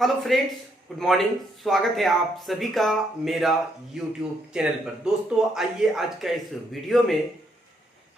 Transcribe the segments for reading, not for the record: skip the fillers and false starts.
Hello friends, good morning. स्वागत है आप सभी का मेरा यूट्यूब चैनल पर। दोस्तों आइए आज का इस वीडियो में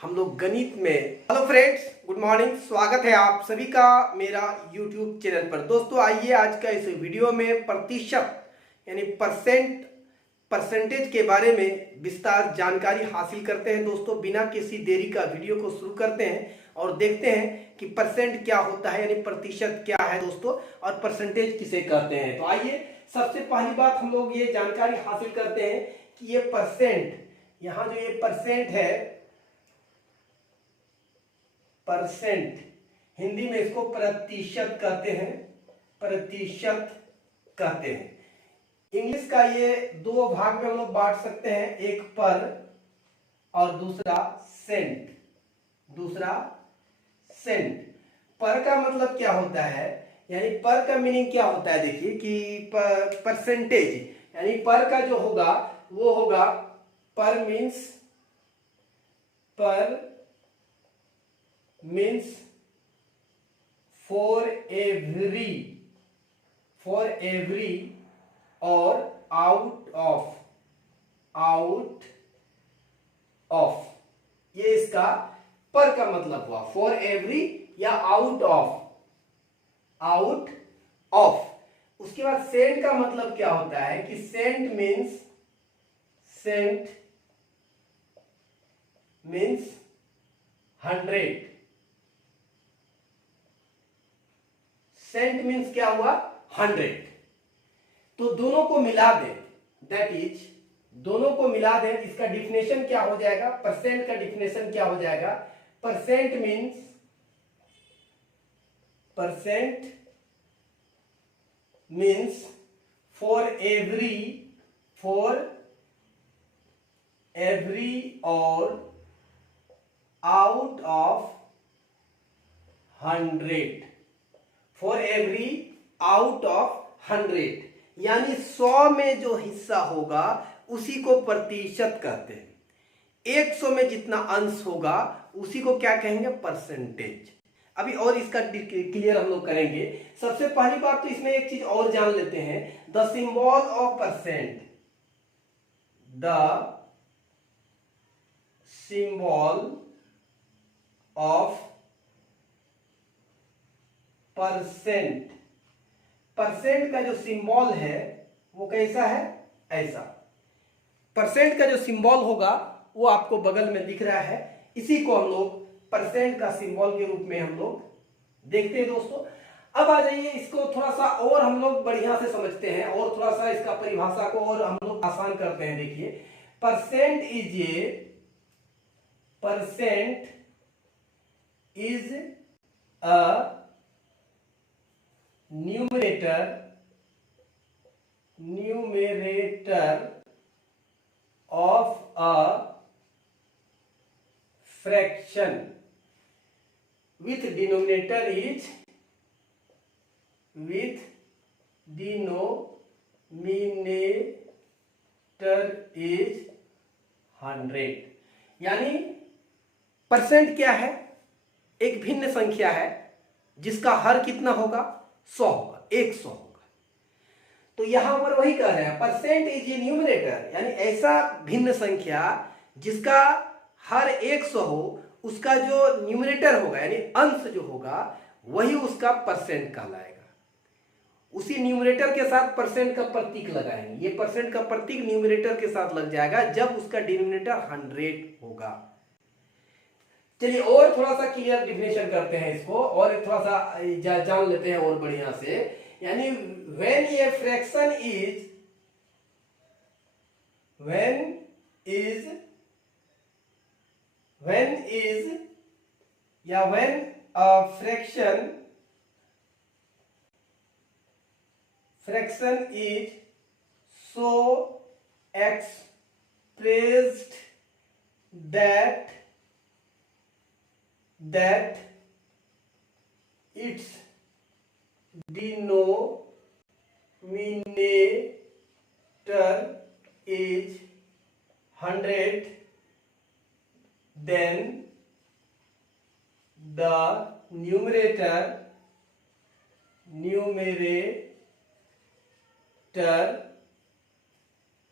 हम लोग गणित में हेलो फ्रेंड्स, गुड मॉर्निंग। स्वागत है आप सभी का मेरा यूट्यूब चैनल पर। दोस्तों आइए आज का इस वीडियो में प्रतिशत यानी परसेंटेज के बारे में विस्तार जानकारी हासिल करते हैं। दोस्तों बिना किसी देरी का वीडियो को शुरू करते हैं और देखते हैं कि परसेंट क्या होता है, यानी प्रतिशत क्या है दोस्तों, और परसेंटेज किसे कहते हैं। तो आइए सबसे पहली बात हम लोग ये जानकारी हासिल करते हैं कि ये परसेंट, यहां जो ये परसेंट है, परसेंट हिंदी में इसको प्रतिशत कहते हैं, प्रतिशत कहते हैं। इंग्लिश का ये दो भाग में हम लोग बांट सकते हैं, एक पर और दूसरा सेंट। दूसरा सेंट। पर का मतलब क्या होता है, यानी पर का मीनिंग क्या होता है, देखिए कि परसेंटेज, यानी पर का जो होगा वो होगा पर मीन्स फॉर एवरी और आउट ऑफ, ये इसका पर का मतलब हुआ, फॉर एवरी या आउट ऑफ। उसके बाद सेंट का मतलब क्या होता है कि सेंट मीन्स 100। सेंट मीन्स क्या हुआ, 100। तो दोनों को मिला दें, दैट इज दोनों को मिला दें, इसका डिफिनेशन क्या हो जाएगा, परसेंट का डिफिनेशन क्या हो जाएगा। परसेंट मीन्स फॉर एवरी और out of 100, for every out of 100, यानी 100 में जो हिस्सा होगा उसी को प्रतिशत कहते हैं। 100 में जितना अंश होगा उसी को क्या कहेंगे, परसेंटेज। अभी और इसका क्लियर हम लोग करेंगे। सबसे पहली बात तो इसमें एक चीज और जान लेते हैं, the symbol of percent. The symbol of percent, percent का जो सिंबल है वो कैसा है, ऐसा। परसेंट का जो सिंबल होगा वो आपको बगल में दिख रहा है, इसी को हम लोग परसेंट का सिंबल के रूप में हम लोग देखते हैं। दोस्तों अब आ जाइए, इसको थोड़ा सा और हम लोग बढ़िया से समझते हैं और थोड़ा सा इसका परिभाषा को और हम लोग आसान करते हैं। देखिए, percent is a numerator of a fraction with denominator is 100। यानी परसेंट क्या है, एक भिन्न संख्या है जिसका हर कितना होगा, 100 होगा, 100 होगा। तो यहां पर वही कह रहे हैं, परसेंट इज ए न्यूमरेटर, यानी ऐसा भिन्न संख्या जिसका हर 100 हो, उसका जो न्यूमरेटर होगा यानी अंश जो होगा वही उसका परसेंट कहलाएगा। उसी न्यूमरेटर के साथ परसेंट का प्रतीक लगाएंगे। ये परसेंट का प्रतीक न्यूमरेटर के साथ लग जाएगा जब उसका डिनोमिनेटर 100 होगा। चलिए और थोड़ा सा क्लियर डिफिनेशन करते हैं इसको, और थोड़ा सा जान लेते हैं और बढ़िया से। यानी when a fraction is when a fraction is so expressed that its denominator is 100, then the numerator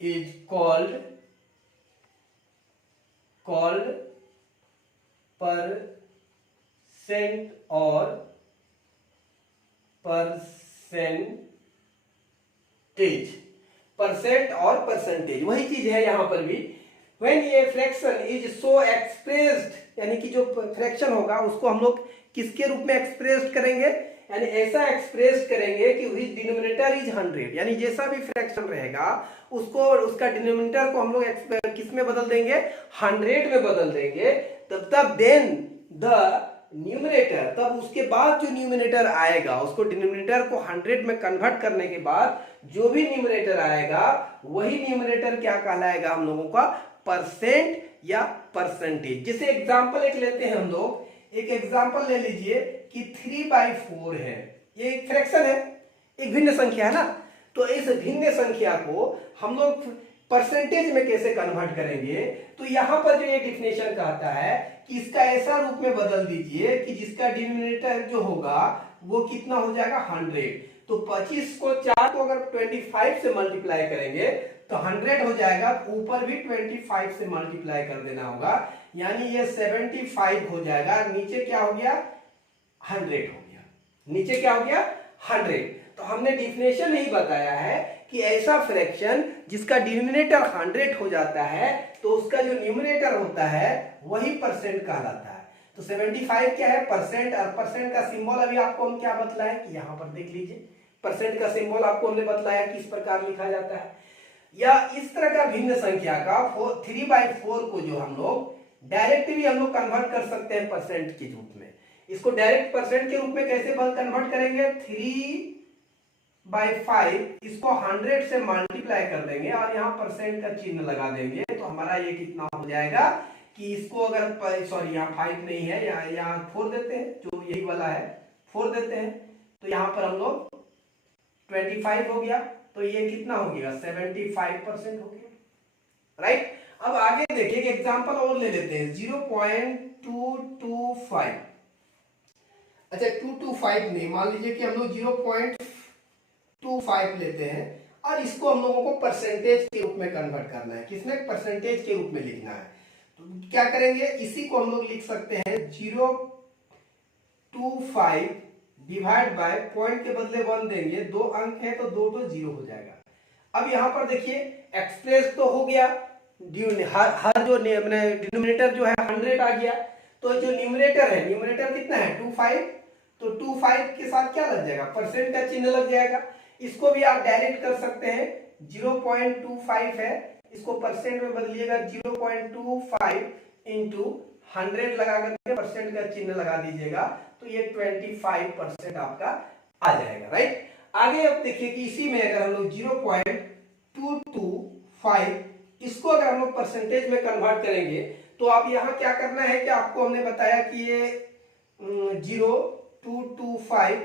is called percent or percentage वही चीज है यहां पर भी। व्हेन ये फ्रैक्शन इज सो एक्सप्रेस्ड, यानी कि जो फ्रैक्शन होगा उसको हम लोग किसके रूप में एक्सप्रेस करेंगे, यानी ऐसा एक्सप्रेस करेंगे कि विच डिनोमिनेटर इज 100, यानी जैसा भी फ्रैक्शन रहेगा उसको उसका डिनोमिनेटर को हम लोग किस में बदल देंगे, 100 में बदल देंगे। तब देन द न्यूमरेटर, तब उसके बाद जो न्यूमरेटर आएगा उसको डिनोमिनेटर को 100 में कन्वर्ट करने के बाद जो भी न्यूमरेटर आएगा वही न्यूमरेटर क्या कहलाएगा हम लोगों का, परसेंट या परसेंटेज। जैसे एग्जांपल एक लेते हैं हम लोग, एक एग्जांपल ले लीजिए कि 3/4 है, ये एक फ्रैक्शन है, एक भिन्न संख्या है ना। तो इस भिन्न संख्या को हम लोग परसेंटेज में कैसे कन्वर्ट करेंगे, तो यहां पर जो ये डिफिनेशन कहता है कि इसका ऐसा रूप में बदल दीजिए कि जिसका डिनोमिनेटर जो होगा वो कितना हो जाएगा, 100। तो 25 को 4 को अगर 25 से मल्टीप्लाई करेंगे तो 100 हो जाएगा, ऊपर भी 25 से मल्टीप्लाई कर देना होगा, यानी ये 75 हो जाएगा। नीचे क्या हो गया, 100 हो गया, नीचे क्या हो गया, 100। तो हमने डिफिनेशन ही बताया है कि ऐसा फ्रैक्शन जिसका डिनोमिनेटर 100 हो जाता है तो उसका जो न्यूमरेटर होता है वही परसेंट कहलाता है। तो 75 क्या है, परसेंट, और परसेंट का सिंबल अभी आपको हम क्या बतलाया कि यहां पर देख लीजिए, परसेंट का सिंबल आपको हमने बतलाया कि इस प्रकार लिखा जाता है। या इस तरह का भिन्न संख्या का 3/4 को जो हम लोग डायरेक्ट भी हम लोग कन्वर्ट कर सकते हैं परसेंट के रूप में। इसको डायरेक्ट परसेंट के रूप में कैसे कन्वर्ट करेंगे, 3/5 इसको 100 से मल्टीप्लाई कर देंगे और यहाँ परसेंट का चिन्ह लगा देंगे, तो हमारा ये कितना हो जाएगा कि इसको अगर सॉरी यहाँ 5 नहीं है, यहाँ 4 देते हैं, जो यही वाला है 4 देते हैं, तो यहाँ पर हम लोग 25 हो गया, तो ये कितना हो गया, 75% हो गया, राइट। अब आगे देखिए एग्जांपल और ले लेते हैं, 0.225। अच्छा 225 नहीं, मान लीजिए कि हम लोग 0.25 लेते हैं और इसको हम लोगों को परसेंटेज के रूप में कन्वर्ट करना है, किसमें, परसेंटेज के रूप में लिखना है। तो क्या करेंगे, इसी को हम लोग लिख सकते हैं 0.25 डिवाइड बाय, पॉइंट के बदले 1 देंगे, 2 अंक है तो 2 तो 0 हो जाएगा। अब यहां पर देखिए एक्सप्रेस तो हो गया, हर जो डिनोमिनेटर जो है 100 आ गया, तो जो न्यूमरेटर है, न्यूमरेटर कितना है 25, तो 25 के साथ क्या लग जाएगा, परसेंट का चिन्ह लग जाएगा। इसको भी आप डायरेक्ट कर सकते हैं, 0.25 है, इसको परसेंट में बदलिएगा, 0.25 इंटू 100 लगा करके परसेंट का चिन्ह लगा दीजिएगा, तो ये 25% आपका आ जाएगा, राइट। आगे अब देखिए कि इसी में अगर हम लोग 0.225 इसको अगर हम लोग परसेंटेज में कन्वर्ट करेंगे तो आप यहाँ क्या करना है कि आपको हमने बताया कि ये 0.225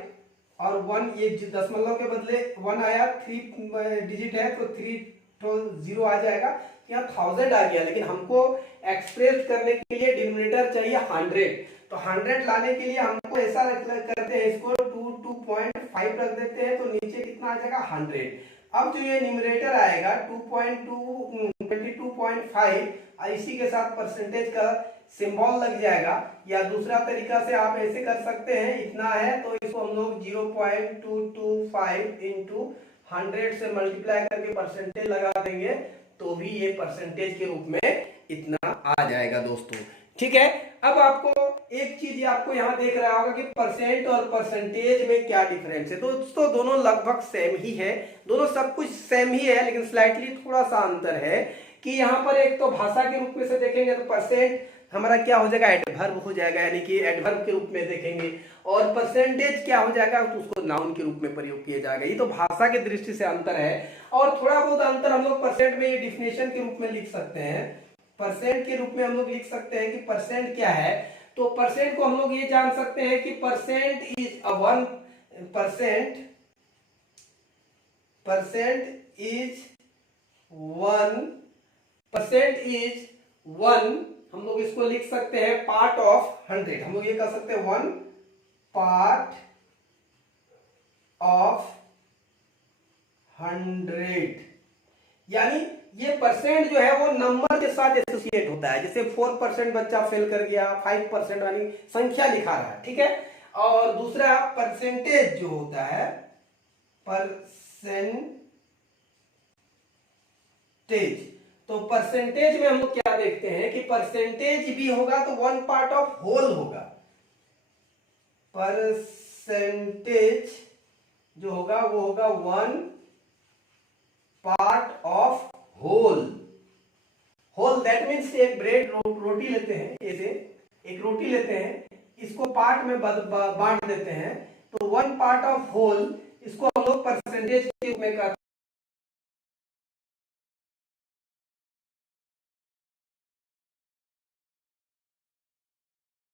और 1, ये दशमलव के बदले 1 आया, 3 डिजिट है तो 3 तो 0 आ जाएगा, यहाँ 1000 आ गया, लेकिन हमको एक्सप्रेस करने के लिए डिनोमिनेटर चाहिए 100, तो 100 लाने के लिए हमको ऐसा करते हैं, इसको 2.5 रख देते हैं, तो नीचे कितना आ जाएगा 100। अब जो ये न्यूमरेटर आएगा 22.5 और इसी के साथ परसेंटेज का सिंबल लग जाएगा, या दूसरा तरीका से आप ऐसे कर सकते हैं, इतना है तो इसको हम लोग 0.225 इंटू 100 से मल्टीप्लाई करके परसेंटेज लगा देंगे, तो भी ये परसेंटेज के रूप में इतना आ जाएगा दोस्तों, ठीक है। अब आपको एक चीज आपको यहाँ देख रहा होगा कि परसेंट और परसेंटेज में क्या डिफरेंस है। दोस्तों दोनों लगभग सेम ही है, दोनों सब कुछ सेम ही है, लेकिन स्लाइटली थोड़ा सा अंतर है कि यहाँ पर एक तो भाषा के रूप में से देखेंगे तो परसेंट हमारा क्या हो जाएगा, एडवर्ब हो जाएगा, यानी कि एडवर्ब के रूप में देखेंगे, और परसेंटेज क्या हो जाएगा, तो उसको नाउन के रूप में प्रयोग किया जाएगा। ये तो भाषा की दृष्टि से अंतर है, और थोड़ा बहुत अंतर हम लोग परसेंट में ये डिफिनेशन के रूप में लिख सकते हैं, परसेंट के रूप में हम लोग लिख सकते हैं कि परसेंट क्या है। तो परसेंट को हम लोग ये जान सकते हैं कि परसेंट इज 1%, परसेंट इज 1, हम लोग इसको लिख सकते हैं पार्ट ऑफ 100, हम लोग ये कर सकते हैं 1 पार्ट ऑफ 100, यानी ये परसेंट जो है वो नंबर के साथ एसोसिएट होता है। जैसे 4% बच्चा फेल कर गया, 5% यानी संख्या लिखा रहा है, ठीक है। और दूसरा परसेंटेज जो होता है, परसेंटेज, तो परसेंटेज में हम लोग क्या देखते हैं कि परसेंटेज भी होगा तो 1 पार्ट ऑफ होल होगा। परसेंटेज जो होगा वो होगा 1 part of whole. Whole that means एक ब्रेड रोटी लेते हैं, ऐसे एक रोटी लेते हैं, इसको पार्ट में बांट देते हैं, तो 1 पार्ट ऑफ होल, इसको हम लोग परसेंटेज के रूप में कहते